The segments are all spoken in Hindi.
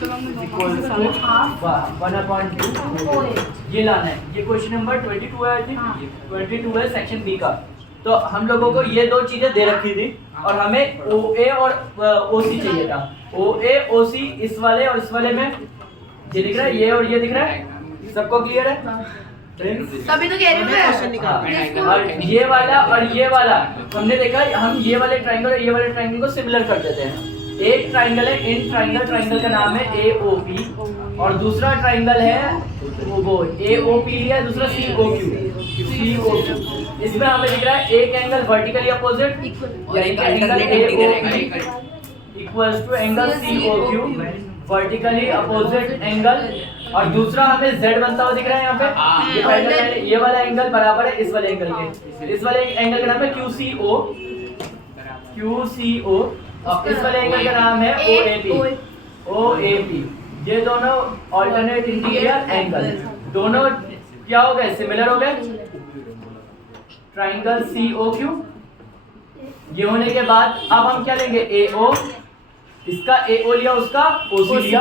1/2 ये लाना है। ये क्वेश्चन नंबर 22 है जी। 22 है सेक्शन बी का। तो हम लोगों को ये दो चीजें दे रखी थी और हमें OA और OC चाहिए था। OA OC इस वाले और इस वाले में ये दिख रहा है, ये और ये दिख रहा है, सबको क्लियर है? तभी तो कह रही हूँ मैं। और ये वाला और ये वाला हमने देखा, हम ये वाले ट्रायंगल और ये वाले ट्रायंगल को सिमिलर कर देते हैं। एक ट्रायंगल है इन ट्रायंगल का नाम है AOP और दूसरा ट्रायंगल है वो AOP लिया, दूसरा COQ। इसमें हमें दिख रहा है एक angle vertically opposite angle AOP equals to angle COQ vertically opposite angle, और दूसरा हमें Z बनता हुआ दिख रहा है यहाँ पे। ये वाला एंगल बराबर है इस वाले एंगल के। इस वाले एंगल का नाम है QCO और इस वाले एंगल का नाम है OAP। ये दोनों ऑल्टरनेट इंटीरियर एंगल, दोनों क्या हो गए? सिमिलर हो गए। ट्रायंगल COQ ये होने के बाद अब हम क्या लेंगे? AO, इसका AO लिया, उसका OC लिया,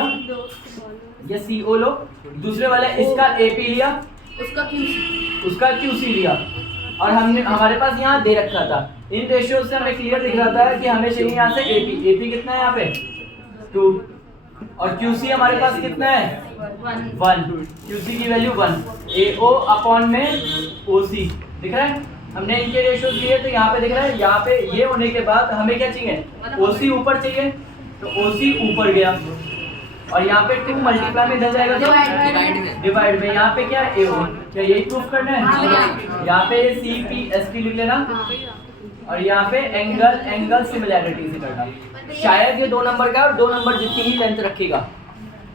ये CO लो। दूसरे वाला इसका AP लिया, उसका QC लिया। और हमने हमारे पास यहाँ दे रखा था, इन रेशियो से हमें क्लियर दिख रहा था कि हमें चाहिए यहाँ से AP कितना है यहाँ पे 2 और QC हमारे पास कितना है 1। QC की वैल्यू 1। AO अपॉन में OC दिख रहा है। हमने इनके रेशियोज लिए तो यहाँ पे दिख रहा है। यहाँ पे ये होने के बाद हमें क्या चाहिए? OC ऊपर चाहिए, तो OC ऊपर गया और यहाँ पे 2 मल्टीप्लाई में इधर जाएगा तो डिवाइड में। यहाँ पे क्या है? AO। क्या यही प्रूफ करना है? यहाँ पे CPST लिख लेना और यहाँ पे एंगल सिमिलैरिटी से करना। शायद ये 2 नंबर का और 2 नंबर जितनी ही लेंथ रखेगा,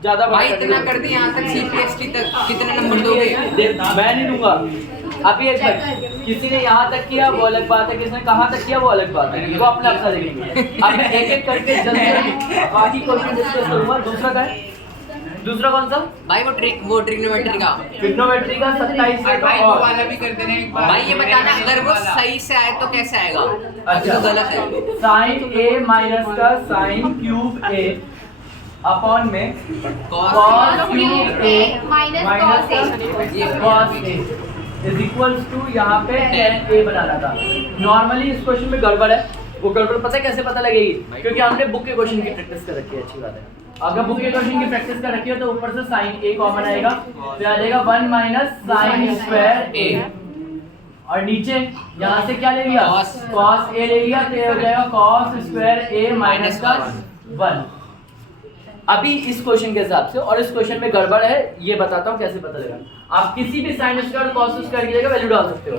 ज्यादा भाई इतना कर दी यहाँ तक CPST तक कितने नंबर दोगे? मैं नहीं दूंगा। अभी एक बार किसी ने यहाँ तक किया वो अलग बात है, किसी ने कहाँ तक किया वो अलग बात है, वो अपना अपना देखेंगे। अब मैं एक एक करके जल्दी बाकी क्वेश्चन डिस्कस करूंगा। दूसरा क्या है? दूसरा कौन सा? भाई वो ट्रिग्नोमेट्री का 27 है। भाई वो वाला भी कर देना एक बार। भाई ये बताना अगर वो सही से आए तो कैसे आएगा? अच्छा तो गलत है। sin A माइनस का sin क्यूब A अपॉन में cos cube A minus cos A is equals to यहाँ पे tan A बनाना था। नॉर्मली इस क्वेश्चन में गड़बड़ है। वो गड़बड़ पता है कैसे पता लगेगी? क्योंकि हमने बुक के क्वेश्चन की प्रैक्टिस कर रखी है। अच्छी बात है, अगर बुक के क्वेश्चन की प्रैक्टिस कर रखी है तो ऊपर से sin A कॉमन आएगा, तो आ जाएगा 1 माइनस sin स्क्वायर A और नीचे यहाँ से क्या ले लिया? cos A ले लिया, तो ये हो जाएगा cos स्क्वायर A माइनस का 1। अभी इस क्वेश्चन के हिसाब से और इस क्वेश्चन में गड़बड़ है, ये बताता हूँ कैसे पता लगेगा। आप किसी भी sin स्क्वायर cos स्क्वायर की जगह वैल्यू डाल सकते हो,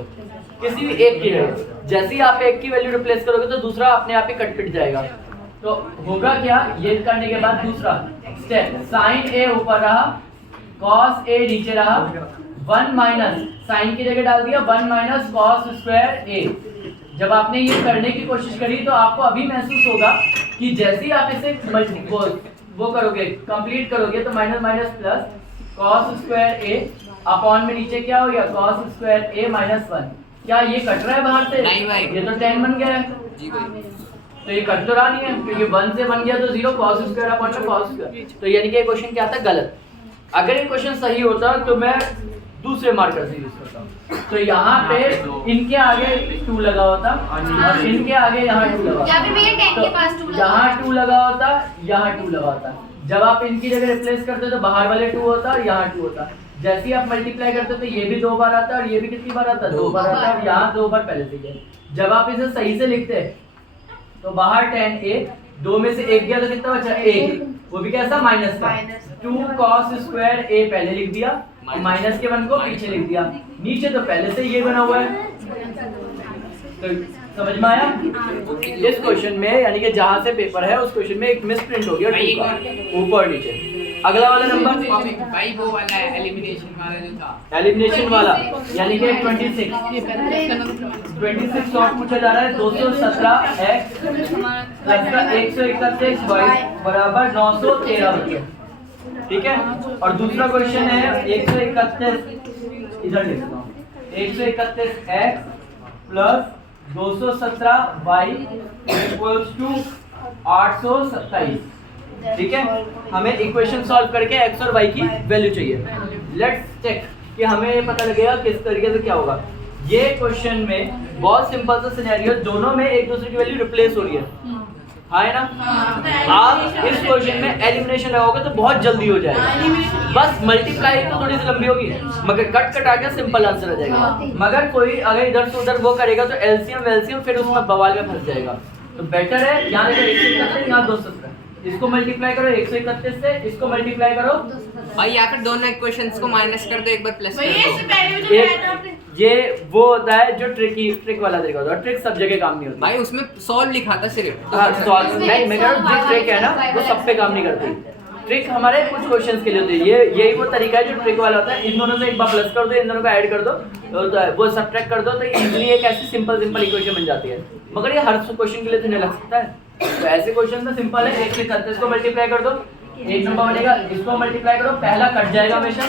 किसी भी एक की जगह। जैसे ही आप एक की वैल्यू रिप्लेस करोगे तो दूसरा अपने आप ही कट पिट जाएगा। तो होगा क्या? ये करने के बाद दूसरा स्टेप, sin A ऊपर रहा, cos A नीचे रहा, 1 माइनस sin की जगह डाल दिया 1 माइनस cos स्क्वायर A। जब आपने ये करने की कोशिश करी तो आपको अभी महसूस होगा कि जैसे ही आप इसे वो करोगे, कंप्लीट करोगे, तो minus minus plus cos square A upon में नीचे क्या हो गया? cos square A minus 1। क्या ये कट रहा है बाहर से? नहीं भाई, ये तो tan बन गया है जी भाई। तो ये कट तो रहा नहीं है, क्योंकि 1 से बन गया तो 0 cos स्क्वायर अपॉन में cos स्क्वायर। तो यानी कि ये क्वेश्चन क्या था? गलत। अगर ये क्वेश्चन सही होता तो मैं दूसरे मार्कर से यूज करता हूँ। तो यहाँ पे इनके आगे 2 लगा होता और इनके आगे यहाँ 2 लगा होता, यहाँ 2 लगा होता, यहाँ 2 लगा होता। जब आप इनकी जगह रिप्लेस करते तो बाहर वाले 2 होता और यहाँ 2 होता। जैसे ही आप मल्टीप्लाई करते तो ये भी 2 बार आता और ये भी कितनी बार आता? 2 बार आता और यहाँ 2 बार पहले से ही है। जब आप इसे सही से लिखते तो बाहर tan A 2 में से 1 गया तो कितना बचा? 1, वो भी कैसा? माइनस का। 2 cos स्क्वायर A पहले लिख दिया, माइनस के 1 को पीछे लिख दिया, नीचे तो पहले से ये बना हुआ है। तो समझ में आया? इस क्वेश्चन में यानी कि जहाँ से पेपर है उस क्वेश्चन में एक मिस प्रिंट हो गया ऊपर नीचे। अगला वाला नंबर भाई वो वाला है एलिमिनेशन वाला जो था, एलिमिनेशन वाला यानी कि 26 शॉर्ट पूछा जा रहा है। 217x प्लस का 131y बराबर 913 बचे। ठीक है, और दूसरा क्वेश्चन है 131, इधर लिखता हूँ, 131x plus 217y equals to 827। ठीक है, हमें इक्वेशन सॉल्व करके x और y की वैल्यू चाहिए। लेट्स चेक कि हमें पता लगेगा किस तरीके से क्या होगा। ये क्वेश्चन में बहुत सिंपल सा सिनेरियो, दोनों में एक दूसरे की वैल्यू रिप्लेस हो रही है, है ना। आप इस क्वेश्चन में एलिमिनेशन लगाओगे तो बहुत जल्दी हो जाएगा, बस मल्टीप्लाई तो थोड़ी सी लंबी होगी, मगर कट कटा के सिंपल आंसर आ जाएगा। मगर कोई अगर इधर से उधर वो करेगा तो एलसीएम वेलसीएम फिर उसमें बवाल में फंस जाएगा। तो बेटर है यहाँ देखो 171 यहाँ 270, इसको मल्टीप्लाई करो 131 से, इसको मल्टीप्लाई करो और या फिर दोनों इक्वेशंस को माइनस कर दो, एक बार प्लस कर दो। ये वो होता है जो ट्रिक वाला तरीका होता है, ट्रिक सब जगह काम नहीं होती भाई उसमें सॉल्व लिखा था सिर्फ। हाँ सॉल्व नहीं, मैं कह रहा हूँ जो ट्रिक है ना वो सब पे काम नहीं करती। ट्रिक हमारे कुछ क्वेश्चंस के लिए होती है, ये यही वो तरीका है जो ट्रिक वाला होता है। इन दोनों से एक बार प्लस कर दो, इन दोनों को ऐड कर दो, तो वो सब्ट्रैक्ट कर दो, तो इजीली एक ऐसी सिंपल इक्वेशन बन जाती है। मगर ये हर क्वेश्चन के लिए तो नहीं लग सकता है, तो ऐसे क्वेश्चन में सिंपल है, 1 से 31 को मल्टीप्लाई कर दो, एक नंबर बनेगा, इसको मल्टीप्लाई करो, पहला कट जाएगा हमेशा,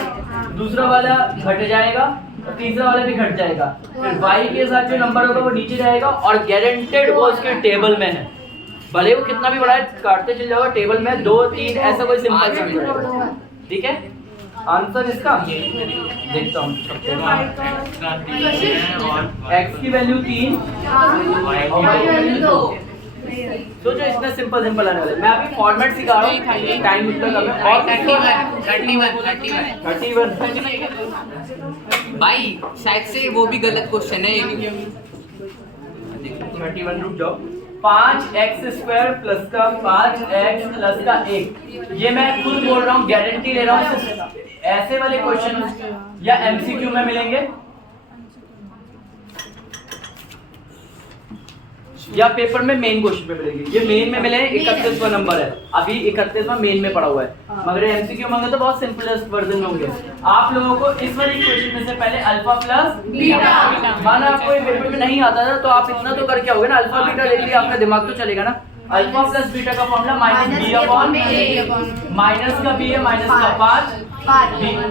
दूसरा वाला घट जाएगा, और तीसरा वाला भी घट जाएगा, फिर y के साथ जो नंबर होगा वो नीचे जाएगा, और गारंटेड वो उसके टेबल में है, भले वो कितना भी बड़ा है काटते चल जाओगा, टेबल में 2 3 ऐसा कोई सिंपल सा आंसर। ठीक है, आंसर इसका देखता हूँ। x की वैल्यू 3 और y की वैल्यू 2। तो जो इसमें सिंपल आने वाला है, मैं अभी फॉर्मेट सिखा रहा हूँ, टाइम इतना कम है। और 31 भाई शायद से वो भी गलत क्वेश्चन है। 31 रुक जाओ, 5x² प्लस का 5x प्लस का 1, ये मैं खुद बोल रहा हूँ, गारंटी ले रहा हूँ। ऐसे वाले क्वेश्चन या एमसीक्यू में मिलेंगे या पेपर में मेन क्वेश्चन में मिलेंगे। ये मेन में मिले 31वां नंबर है, अभी 31वां मेन में पड़ा हुआ है, मगर एमसीक्यू में तो बहुत सिंपलेस्ट वर्जन में होंगे। आप लोगों को इस वाले क्वेश्चन में से पहले अल्फा प्लस बीटा, माना आपको ये पेपर में नहीं आता था तो आप इतना तो करके आओगे ना, अल्फा बीटा देख लिया, आपका दिमाग तो चलेगा ना। अल्फा प्लस बीटा का formula minus b upon minus का बी है माइनस का 5,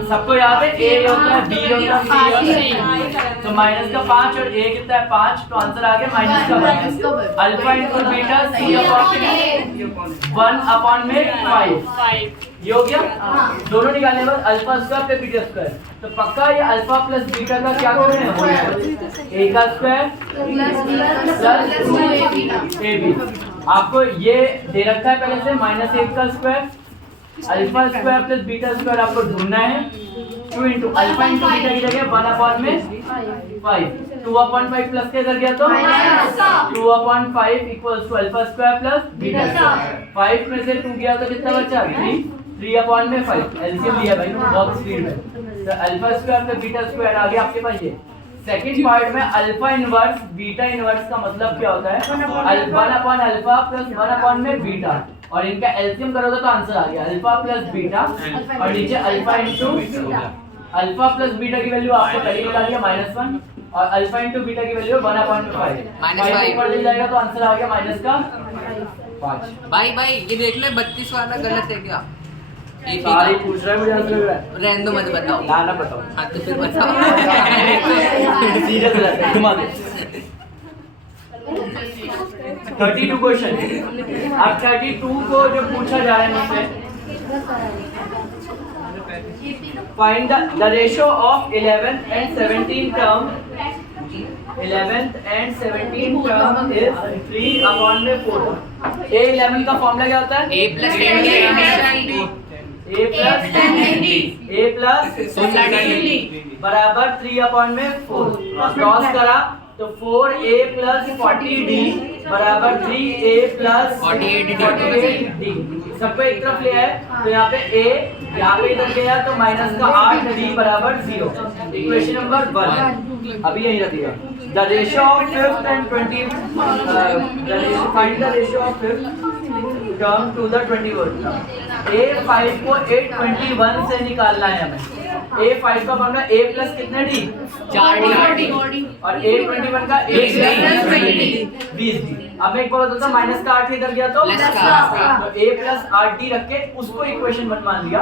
सबको याद है a होता है b होता है c होता है, तो माइनस का 5 और a कितना है 5, तो आंसर आ गया माइनस का 1। Alpha into beta c upon 1 upon में 5, ये हो गया। दोनों निकालने के बाद अल्फा स्क्वायर पे बीटा स्क्वायर, तो पक्का ये अल्फा प्लस बीटा का क्या करें, a का स्क्वायर प्लस 2ab। आपको ये दे रखा है पहले से -1 का square, alpha square plus beta square आपको ढूंढना है। 2 इंटू अल्फा इंटू बीटा की जगह 1 अपॉन में 5, 2/5 प्लस के इधर गया तो 2/5 equals to alpha square plus beta square. 5 में से 2 गया तो कितना बचा 3 में 5 एलसीएम लिया भाई बहुत स्पीड में, तो alpha square plus beta square आ गया आपके पास। ये सेकंड पार्ट में अल्फा इनवर्स बीटा इनवर्स का मतलब क्या होता है, 1 अपॉन अल्फा प्लस 1 अपॉन में बीटा, और इनका एलसीएम करोगे तो आंसर आ गया अल्फा प्लस बीटा, और नीचे alpha into alpha plus beta की वैल्यू आपको पहले निकाल लिया -1, और अल्फा इंटू बीटा की वैल्यू 1/5 -5 ऊपर ले जाएगा तो आंसर आ गया माइनस का 5। भाई ये देख ले 32 वाला गलत है क्या? सारे पूछ रहा है, मुझे आंसर लग रहा है। रहने दो, मत बताओ। ना बताओ। हाँ तो फिर बताओ। सीरियस रहता है, घुमा दे। 32 क्वेश्चन, अब 32 को जो पूछा जा रहा है मुझसे, find the ratio of 11th and 17th term 11th and 17th term is 3/4। A11 का फॉर्मूला क्या होता है, a plus 10d a plus 16d बराबर 3/4। क्रॉस करा तो 4a plus 40d बराबर 3a plus 48d। सबको एक तरफ ले आए तो यहाँ पे a, यहाँ पे इधर गया तो माइनस का 8d बराबर 0। इक्वेशन नंबर 1 अभी यही रखिएगा। The ratio of 5th and 20th, find the ratio of 5th term to the 21st term। A5 को A21 से निकालना है हमें। A5 का फॉर्मूला a प्लस कितने d 4d, और A21 का a प्लस 20d। अब मैं एक बार बताता हूँ, माइनस का 8 इधर गया तो प्लस का, तो a प्लस 8d रख के उसको इक्वेशन मान लिया।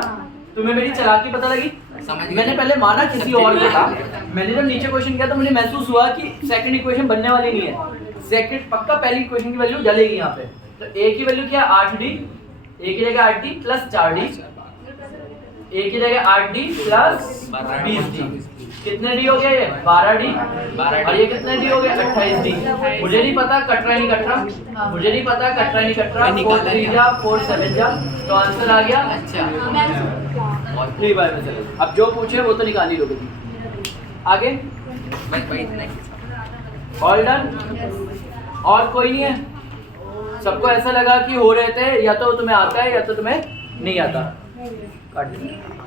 तुम्हें मेरी चालाकी पता लगी? मैंने पहले माना किसी और को था, मैंने जब नीचे क्वेश्चन किया तो मुझे महसूस हुआ कि सेकंड इक्वेशन बनने वाली नहीं है, सेकंड पक्का पहली इक्वेशन की वैल्यू डलेगी यहाँ पे। तो a की वैल्यू क्या है 8d, ए की जगह 8d प्लस 4d, ए की जगह 8d प्लस 20d, कितने डी हो गया ये 12d, और ये कितने डी हो गया 28d। मुझे नहीं पता कट रहा नहीं कट रहा, मुझे नहीं पता कट रहा नहीं कट रहा, 4 3 जा 4 7 जा, तो आंसर आ गया। अच्छा और 3 बाय में चले, अब जो पूछे वो तो निकाल ही लोगे। आगे भाई इतना ही। ऑल डन, और कोई नहीं है? सबको ऐसा लगा कि हो रहे थे, या तो तुम्हें आता है या तो तुम्हें नहीं आता। काट दो।